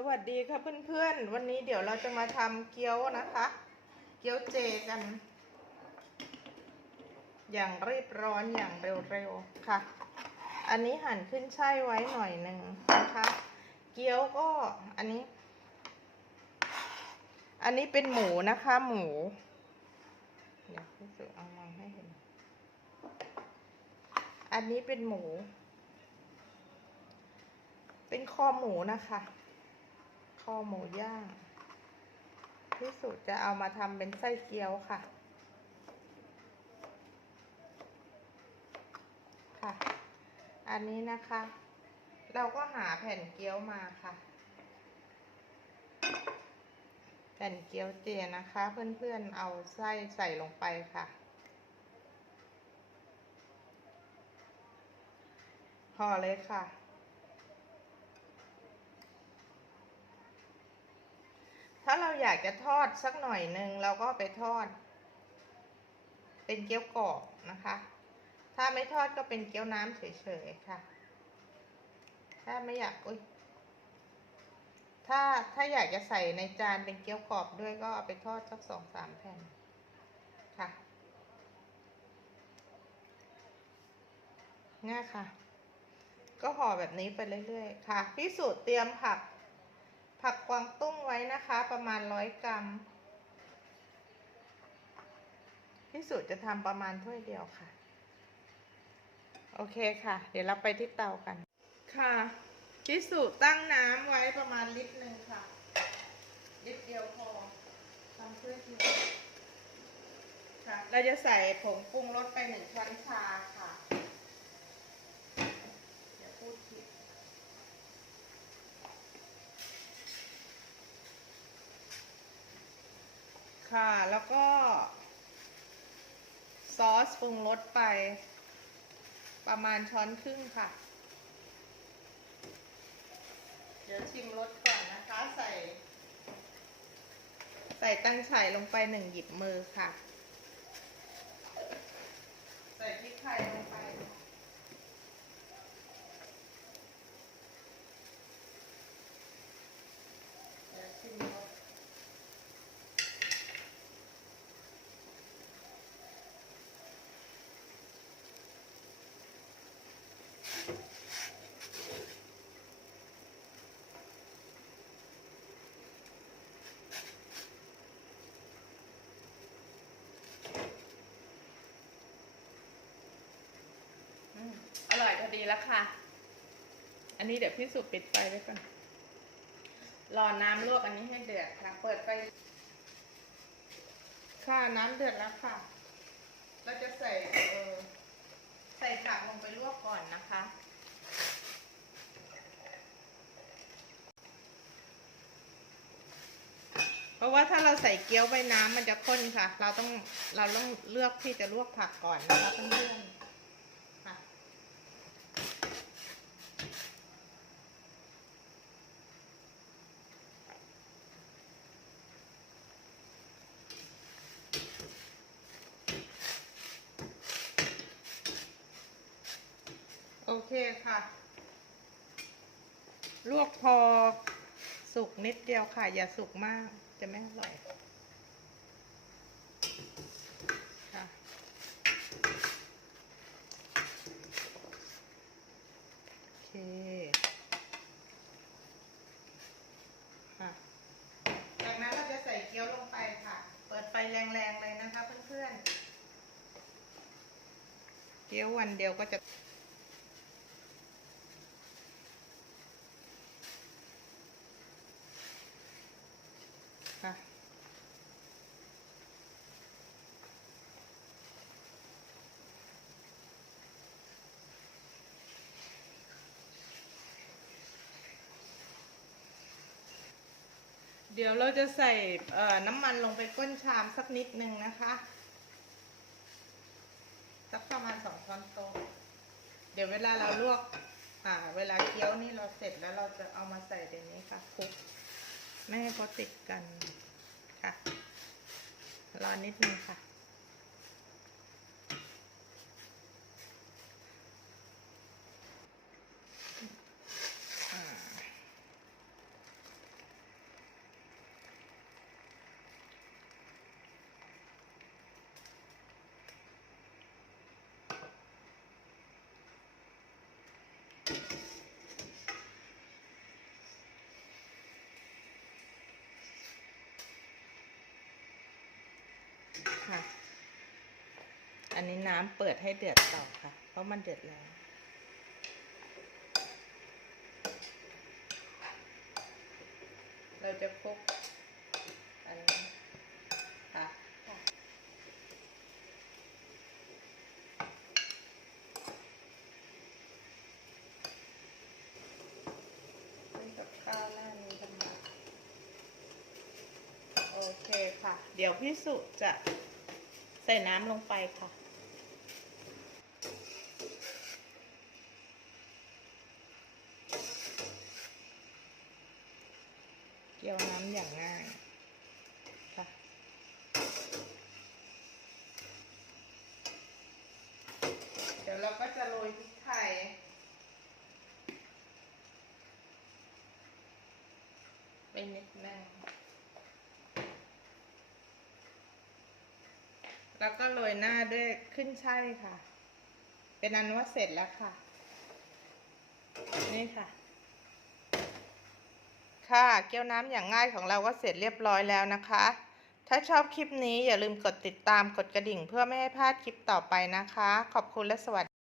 สวัสดีค่ะเพื่อนๆ วันนี้เดี๋ยวเราจะมาทำเกี๊ยวนะคะ เกี๊ยวเจกัน อย่างรีบร้อนอย่างเร็วๆค่ะ อันนี้หั่นขึ้นช่ายไว้หน่อยหนึ่งนะคะ เกี๊ยวก็อันนี้ อันนี้เป็นหมูนะคะหมูเดี๋ยวพี่สุเอามาให้เห็น อันนี้เป็นหมู เป็นคอหมูนะคะ อหมูย่างพี่สุจะเอามาทำเป็นไส้เกี๊ยวค่ะ ค่ะ อันนี้นะคะ เราก็หาแผ่นเกี๊ยวมาค่ะ แผ่นเกี๊ยวเจนะคะ เพื่อนๆเอาไส้ใส่ลงไปค่ะ พอเลยค่ะ ถ้าเราอยากจะทอดสักหน่อยหนึ่งเราก็ไปทอด เป็นเกี๊ยวกรอบนะคะ ถ้าไม่ทอดก็เป็นเกี๊ยวน้ำเฉยๆค่ะ ถ้าไม่อยากอุ้ยถ้าถ้าอยากจะใส่ในจานเป็นเกี๊ยวกรอบด้วยก็เอาไปทอดสักสองสามแผ่นค่ะง่ายค่ะ ก็ห่อแบบนี้ไปเรื่อยๆค่ะ พี่สูตรเตรียมผัก ผักกวางตุ้ง นะคะ ประมาณร้อยกรัมพี่สูตรจะทำประมาณถ้วยเดียวค่ะ โอเคค่ะ เดี๋ยวเราไปที่เตากัน ค่ะพี่สูตรตั้งน้ำไว้ประมาณลิตรหนึ่งค่ะ ลิตรเดียวพอทำเพื่อที่ค่ะ เราจะใส่ผงปรุงรสไปหนึ่งช้อนชาค่ะ เดี๋ยวพูดผิด ค่ะ แล้วก็ ซอสปรุงรสไป ประมาณช้อนครึ่งค่ะ เดี๋ยวชิมรสก่อนนะคะ ใส่ ใส่ตั้งไฉลงไปหนึ่งหยิบมือค่ะ ใส่พริกไทยลงไป เดี๋ยวชิมรส อืมอร่อยพอดี แล้วค่ะ อันนี้เดี๋ยวพี่สุปิดไฟไว้ก่อน รอน้ำลวกอันนี้ให้เดือดค่ะ เปิดไฟ ค่ะน้ำเดือดแล้วค่ะ เราจะใส่เออใส่ผักลงไปลวกก่อนนะคะ เพราะว่าถ้าเราใส่เกี๊ยวไปน้ำมันจะข้นค่ะ เราต้องเราต้องเลือกที่จะลวกผักก่อนนะคะเพื่อนๆ เคค่ะ ลวกพอสุกนิดเดียวค่ะ อย่าสุกมาก จะไม่อร่อยค่ะ โอเค ค่ะ จากนั้นเราจะใส่เกี๊ยวลงไปค่ะ เปิดไฟแรงๆเลยนะคะเพื่อนๆ เกี๊ยววันเดียวก็จะค่ะ เดี๋ยวเราจะใส่น้ำมันลงไปก้นชามสักนิดนึงนะคะ สักประมาณสองช้อนโต๊ะเดี๋ยวเวลาเราลวกอ่า เวลาเคี้ยวนี่เราเสร็จแล้วเราจะเอามาใส่ในนี้ค่ะคลุกไม่ให้เขาติดกันค่ะรอนิดนึงค่ะค่ะ อันนี้น้ำเปิดให้เดือดต่อค่ะ เพราะมันเดือดแล้ว เราจะคลุกอันนี้ค่ะให้กับข้าวหน้านี้ทำไมโอเคค่ะ เดี๋ยวพี่สุจะใส่น้ำลงไปค่ะ เกี่ยวน้ำอย่างง่ายค่ะ เดี๋ยวเราก็จะโรยพริกไทย ไป นิดนึง แล้วก็โรยหน้าด้วยขึ้นช่ายค่ะ เป็นอันว่าเสร็จแล้วค่ะ นี่ค่ะ ค่ะ เกี๊ยวน้ำอย่างง่ายของเราก็เสร็จเรียบร้อยแล้วนะคะ ถ้าชอบคลิปนี้อย่าลืมกดติดตามกดกระดิ่งเพื่อไม่ให้พลาดคลิปต่อไปนะคะ ขอบคุณและสวัสดี